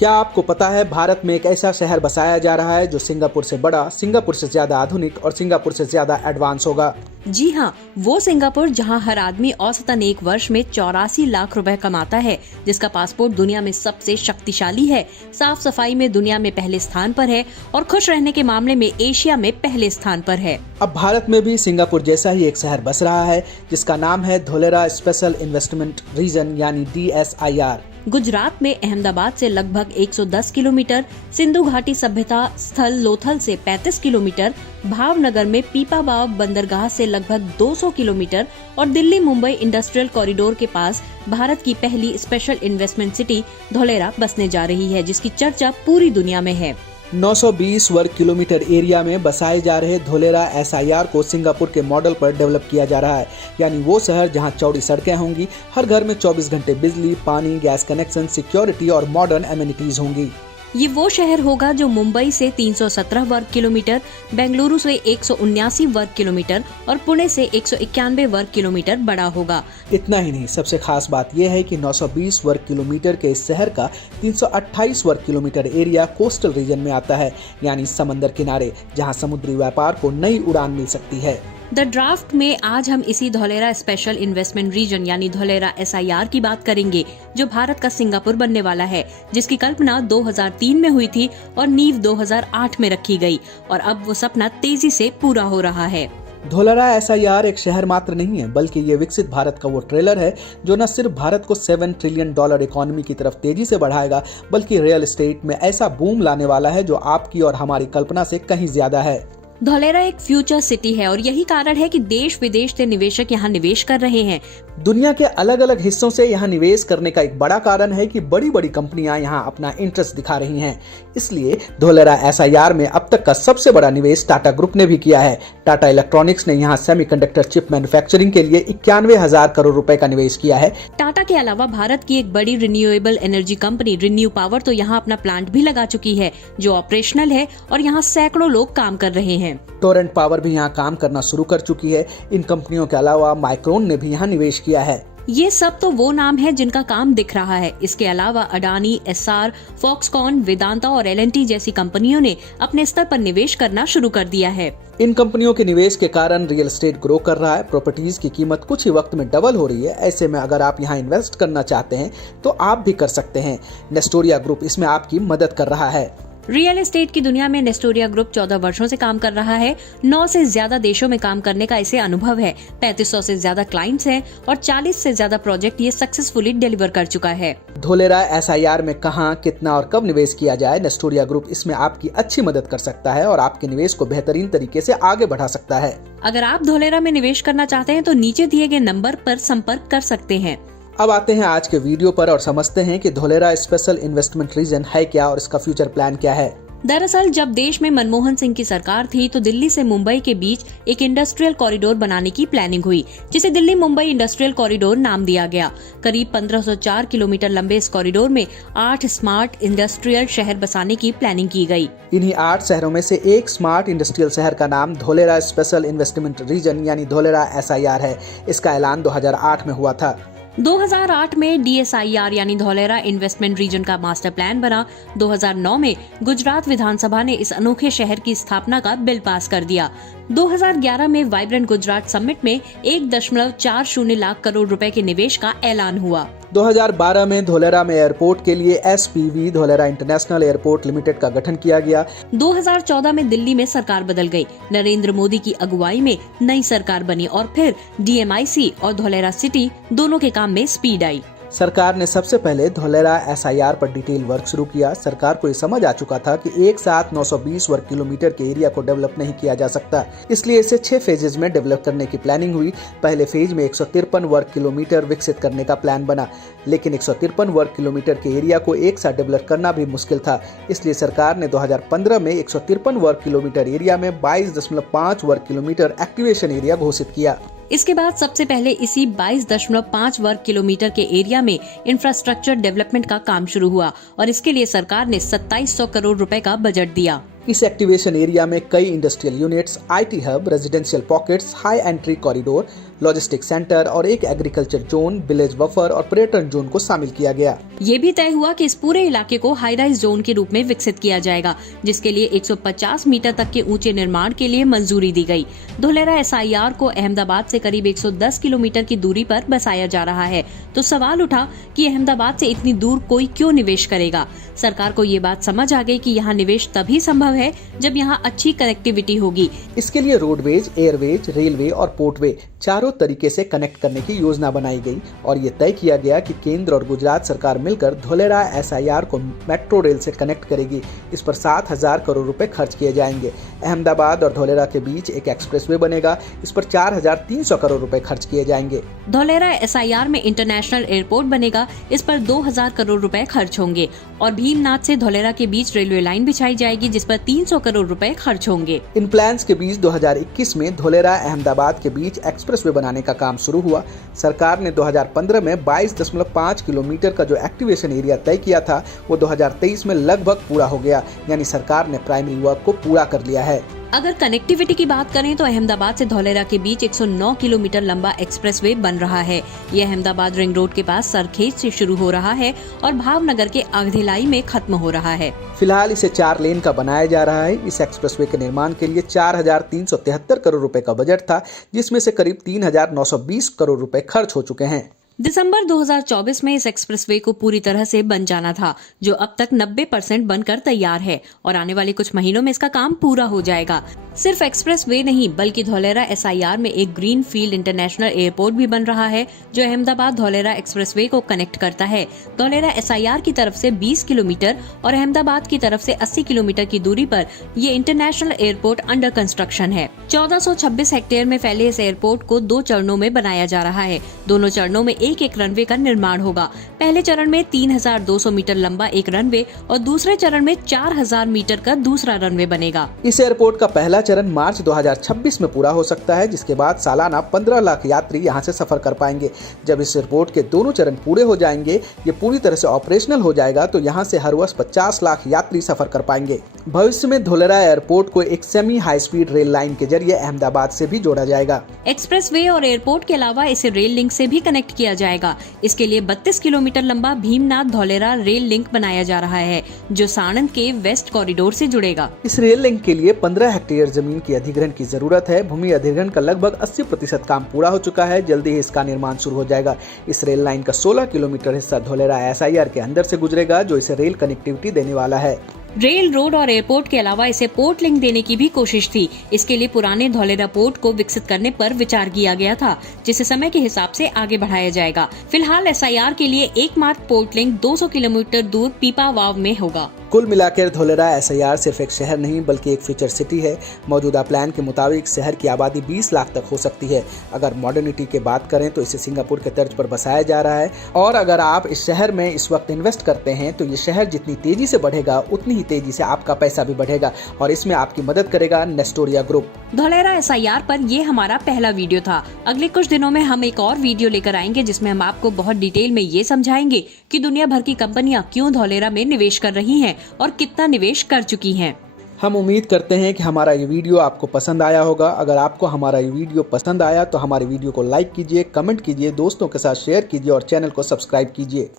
क्या आपको पता है भारत में एक ऐसा शहर बसाया जा रहा है जो सिंगापुर से बड़ा, सिंगापुर से ज्यादा आधुनिक और सिंगापुर से ज्यादा एडवांस होगा। जी हाँ, वो सिंगापुर जहाँ हर आदमी औसतन एक वर्ष में 84 लाख रुपए कमाता है, जिसका पासपोर्ट दुनिया में सबसे शक्तिशाली है, साफ सफाई में दुनिया में पहले स्थान पर है और खुश रहने के मामले में एशिया में पहले स्थान पर है। अब भारत में भी सिंगापुर जैसा ही एक शहर बस रहा है जिसका नाम है धोलेरा स्पेशल इन्वेस्टमेंट रीजन यानी DSIR। गुजरात में अहमदाबाद से लगभग 110 किलोमीटर, सिंधु घाटी सभ्यता स्थल लोथल से 35 किलोमीटर, भावनगर में पीपावाव बंदरगाह से लगभग 200 किलोमीटर और दिल्ली मुंबई इंडस्ट्रियल कॉरिडोर के पास भारत की पहली स्पेशल इन्वेस्टमेंट सिटी धोलेरा बसने जा रही है, जिसकी चर्चा पूरी दुनिया में है। 920 वर्ग किलोमीटर एरिया में बसाए जा रहे धोलेरा SIR को सिंगापुर के मॉडल पर डेवलप किया जा रहा है, यानी वो शहर जहां चौड़ी सड़कें होंगी, हर घर में 24 घंटे बिजली, पानी, गैस कनेक्शन, सिक्योरिटी और मॉडर्न एमिनिटीज होंगी। ये वो शहर होगा जो मुंबई से 317 वर्ग किलोमीटर, बेंगलुरु से 179 वर्ग किलोमीटर और पुणे से 191 वर्ग किलोमीटर बड़ा होगा। इतना ही नहीं, सबसे खास बात यह है कि 920 वर्ग किलोमीटर के इस शहर का 328 वर्ग किलोमीटर एरिया कोस्टल रीजन में आता है, यानी समंदर किनारे, जहां समुद्री व्यापार को नई उड़ान मिल सकती है। द ड्राफ्ट में आज हम इसी धोलेरा स्पेशल इन्वेस्टमेंट रीजन यानी धोलेरा SIR की बात करेंगे, जो भारत का सिंगापुर बनने वाला है, जिसकी कल्पना 2003 में हुई थी और नींव 2008 में रखी गई और अब वो सपना तेजी से पूरा हो रहा है। धोलेरा SIR एक शहर मात्र नहीं है, बल्कि ये विकसित भारत का वो ट्रेलर है जो न सिर्फ भारत को $7 ट्रिलियन इकोनॉमी की तरफ तेजी से बढ़ाएगा, बल्कि रियल एस्टेट में ऐसा बूम लाने वाला है जो आपकी और हमारी कल्पना से कहीं ज्यादा है। धोलेरा एक फ्यूचर सिटी है और यही कारण है कि देश विदेश से निवेशक यहाँ निवेश कर रहे हैं। दुनिया के अलग अलग हिस्सों से यहाँ निवेश करने का एक बड़ा कारण है कि बड़ी बड़ी कंपनियां यहाँ अपना इंटरेस्ट दिखा रही हैं। इसलिए धोलेरा SIR में अब तक का सबसे बड़ा निवेश टाटा ग्रुप ने भी किया है। टाटा इलेक्ट्रॉनिक्स ने यहाँ सेमीकंडक्टर चिप मैन्युफैक्चरिंग के लिए 91,000 करोड़ रुपए का निवेश किया है। टाटा के अलावा भारत की एक बड़ी renewable energy company renew power तो यहाँ अपना प्लांट भी लगा चुकी है, जो ऑपरेशनल है और यहाँ सैकड़ों लोग काम कर रहे हैं। टोरेंट पावर भी यहाँ काम करना शुरू कर चुकी है। इन कंपनियों के अलावा माइक्रोन ने भी यहाँ निवेश किया है। ये सब तो वो नाम है जिनका काम दिख रहा है। इसके अलावा अडानी, SR, फॉक्सकॉन, वेदांता और LNT जैसी कंपनियों ने अपने स्तर पर निवेश करना शुरू कर दिया है। इन कंपनियों के निवेश के कारण रियल एस्टेट ग्रो कर रहा है। प्रॉपर्टीज की कीमत कुछ ही वक्त में डबल हो रही है। ऐसे में अगर आप यहाँ इन्वेस्ट करना चाहते हैं तो आप भी कर सकते हैं। नेस्टोरिया ग्रुप इसमें आपकी मदद कर रहा है। रियल एस्टेट की दुनिया में नेस्टोरिया ग्रुप 14 वर्षों से काम कर रहा है। 9 से ज्यादा देशों में काम करने का इसे अनुभव है। 3500 से ज्यादा क्लाइंट्स हैं और 40 से ज्यादा प्रोजेक्ट ये सक्सेसफुली डिलीवर कर चुका है। धोलेरा SIR में कहां, कितना और कब निवेश किया जाए, नेस्टोरिया ग्रुप इसमें आपकी अच्छी मदद कर सकता है और आपके निवेश को बेहतरीन तरीके से आगे बढ़ा सकता है। अगर आप धोलेरा में निवेश करना चाहते हैं तो नीचे दिए गए नंबर पर संपर्क कर सकते हैं। अब आते हैं आज के वीडियो पर और समझते हैं कि धोलेरा स्पेशल इन्वेस्टमेंट रीजन है क्या और इसका फ्यूचर प्लान क्या है। दरअसल जब देश में मनमोहन सिंह की सरकार थी तो दिल्ली से मुंबई के बीच एक इंडस्ट्रियल कॉरिडोर बनाने की प्लानिंग हुई, जिसे दिल्ली मुंबई इंडस्ट्रियल कॉरिडोर नाम दिया गया। करीब 1504 किलोमीटर लंबे इस कॉरिडोर में 8 स्मार्ट इंडस्ट्रियल शहर बसाने की प्लानिंग की गई। इन्हीं 8 शहरों में से एक स्मार्ट इंडस्ट्रियल शहर का नाम धोलेरा स्पेशल इन्वेस्टमेंट रीजन यानी धोलेरा SIR है। इसका ऐलान 2008 में हुआ था। 2008 में DSIR यानी धोलेरा इन्वेस्टमेंट रीजन का मास्टर प्लान बना। 2009 में गुजरात विधानसभा ने इस अनोखे शहर की स्थापना का बिल पास कर दिया। 2011 में वाइब्रेंट गुजरात समिट में 1.40 लाख करोड़ रुपए के निवेश का ऐलान हुआ। 2012 में धोलेरा में एयरपोर्ट के लिए SPV Dholera international airport limited का गठन किया गया। 2014 में दिल्ली में सरकार बदल गई। नरेंद्र मोदी की अगुवाई में नई सरकार बनी और फिर DMIC और धोलेरा सिटी दोनों के काम में स्पीड आई। सरकार ने सबसे पहले धोलेरा SIR पर डिटेल वर्क शुरू किया। सरकार को ये समझ आ चुका था कि एक साथ 920 वर्ग किलोमीटर के एरिया को डेवलप नहीं किया जा सकता, इसलिए इसे 6 फेजेज में डेवलप करने की प्लानिंग हुई। पहले फेज में 153 वर्ग किलोमीटर विकसित करने का प्लान बना, लेकिन 153 वर्ग किलोमीटर के एरिया को एक साथ डेवलप करना भी मुश्किल था। इसलिए सरकार ने 2015 में 153 वर्ग किलोमीटर एरिया में 22.5 वर्ग किलोमीटर एक्टिवेशन एरिया घोषित किया। इसके बाद सबसे पहले इसी 22.5 वर्ग किलोमीटर के एरिया में इंफ्रास्ट्रक्चर डेवलपमेंट का काम शुरू हुआ और इसके लिए सरकार ने 2700 करोड़ रुपए का बजट दिया। इस एक्टिवेशन एरिया में कई industrial units, IT hub, residential pockets, high entry corridor, logistic centre और एक एग्रीकल्चर जोन, विलेज बफर और पर्यटन जोन को शामिल किया गया। ये भी तय हुआ कि इस पूरे इलाके को हाई राइज जोन के रूप में विकसित किया जाएगा, जिसके लिए 150 मीटर तक के ऊंचे निर्माण के लिए मंजूरी दी गई। धोलेरा SIR को अहमदाबाद से करीब 110 किलोमीटर की दूरी पर बसाया जा रहा है, तो सवाल उठा कि अहमदाबाद से इतनी दूर कोई क्यों निवेश करेगा। सरकार को ये बात समझ आ गई कि यहाँ निवेश तभी संभव है जब यहाँ अच्छी कनेक्टिविटी होगी। इसके लिए रोडवेज, एयरवेज, रेलवे और पोर्टवे चारों तरीके से कनेक्ट करने की योजना बनाई गई और ये तय किया गया कि केंद्र और गुजरात सरकार मिलकर धोलेरा SIR को मेट्रो रेल से कनेक्ट करेगी। इस पर 7,000 करोड़ रुपए खर्च किए जाएंगे। अहमदाबाद और धोलेरा के बीच एक एक्सप्रेसवे बनेगा। इस पर 4,300 करोड़ रुपए खर्च किए जाएंगे। धोलेरा SIR में इंटरनेशनल एयरपोर्ट बनेगा। इस पर 2,000 करोड़ रुपए खर्च होंगे और भीमनाथ से धोलेरा के बीच रेलवे लाइन बिछाई जाएगी, जिस पर 300 करोड़ रुपए खर्च होंगे। इन प्लान्स के बीच 2021 में धोलेरा अहमदाबाद के बीच एक्सप्रेसवे बनाने का काम शुरू हुआ। सरकार ने 2015 में 22.5 किलोमीटर का जो एक्टिवेशन एरिया तय किया था वो 2023 में लगभग पूरा हो गया, यानी सरकार ने प्राइमरी वर्क को पूरा कर लिया है। अगर कनेक्टिविटी की बात करें तो अहमदाबाद से धोलेरा के बीच 109 किलोमीटर लंबा एक्सप्रेसवे बन रहा है। ये अहमदाबाद रिंग रोड के पास सरखेज से शुरू हो रहा है और भावनगर के अगधिलाई में खत्म हो रहा है। फिलहाल इसे 4 लेन का बनाया जा रहा है। इस एक्सप्रेसवे के निर्माण के लिए 4,373 करोड़ रुपए का बजट था, जिसमें से करीब 3,920 करोड़ रुपए खर्च हो चुके हैं। दिसंबर 2024 में इस एक्सप्रेसवे को पूरी तरह से बन जाना था, जो अब तक 90% बनकर तैयार है और आने वाले कुछ महीनों में इसका काम पूरा हो जाएगा। सिर्फ एक्सप्रेसवे नहीं बल्कि धोलेरा SIR में एक ग्रीन फील्ड इंटरनेशनल एयरपोर्ट भी बन रहा है, जो अहमदाबाद धोलेरा एक्सप्रेसवे को कनेक्ट करता है। धोलेरा SIR की तरफ से 20 किलोमीटर और अहमदाबाद की तरफ से 80 किलोमीटर की दूरी पर ये इंटरनेशनल एयरपोर्ट अंडर कंस्ट्रक्शन है। 1426 हेक्टेयर में फैले इस एयरपोर्ट को 2 चरणों में बनाया जा रहा है। दोनों चरणों में एक रनवे का निर्माण होगा। पहले चरण में 3,200 मीटर लंबा एक रनवे और दूसरे चरण में 4,000 मीटर का दूसरा रनवे बनेगा। इस एयरपोर्ट का पहला चरण मार्च 2026 में पूरा हो सकता है, जिसके बाद सालाना 15 लाख यात्री यहां से सफर कर पाएंगे। जब इस एयरपोर्ट के दोनों चरण पूरे हो जाएंगे, ये पूरी तरह से ऑपरेशनल हो जाएगा, तो यहां से हर वर्ष 50 लाख यात्री सफर कर पाएंगे। भविष्य में धोलेरा एयरपोर्ट को एक semi high speed rail line के जरिए अहमदाबाद से भी जोड़ा जाएगा। एक्सप्रेसवे और एयरपोर्ट के अलावा इसे रेल लिंक से भी कनेक्ट किया जाएगा। इसके लिए 32 किलोमीटर लंबा भीमनाथ धोलेरा रेल लिंक बनाया जा रहा है, जो साणंद के वेस्ट कॉरिडोर से जुड़ेगा। इस रेल लिंक के लिए 15 हेक्टेयर जमीन की अधिग्रहण की जरूरत है। भूमि अधिग्रहण का लगभग 80% काम पूरा हो चुका है। जल्दी ही इसका निर्माण शुरू हो जाएगा। इस रेल लाइन का 16 किलोमीटर हिस्सा धोलेरा SIR के अंदर से गुजरेगा, जो इसे रेल कनेक्टिविटी देने वाला है। रेल, रोड और एयरपोर्ट के अलावा इसे पोर्ट लिंक देने की भी कोशिश थी। इसके लिए पुराने धोलेरा पोर्ट को विकसित करने पर विचार किया गया था, जिसे समय के हिसाब से आगे बढ़ाया जाएगा। फिलहाल SIR के लिए एकमात्र पोर्ट लिंक 200 किलोमीटर दूर पीपावाव में होगा। कुल मिलाकर धोलेरा SIR सिर्फ एक शहर नहीं बल्कि एक फ्यूचर सिटी है। मौजूदा प्लान के मुताबिक शहर की आबादी 20 लाख तक हो सकती है। अगर मॉडर्निटी की बात करें तो इसे सिंगापुर के तर्ज पर बसाया जा रहा है और अगर आप इस शहर में इस वक्त इन्वेस्ट करते हैं तो ये शहर जितनी तेजी से बढ़ेगा उतनी ही तेजी से आपका पैसा भी बढ़ेगा और इसमें आपकी मदद करेगा नेस्टोरिया ग्रुप। धोलेरा SIR पर ये हमारा पहला वीडियो था। अगले कुछ दिनों में हम एक और वीडियो लेकर आएंगे, जिसमें हम आपको बहुत डिटेल में ये समझाएंगे कि दुनिया भर की कंपनियां क्यों धोलेरा में निवेश कर रही हैं और कितना निवेश कर चुकी हैं। हम उम्मीद करते हैं कि हमारा ये वीडियो आपको पसंद आया होगा। अगर आपको हमारा ये वीडियो पसंद आया तो हमारे वीडियो को लाइक कीजिए, कमेंट कीजिए, दोस्तों के साथ शेयर कीजिए और चैनल को सब्सक्राइब कीजिए।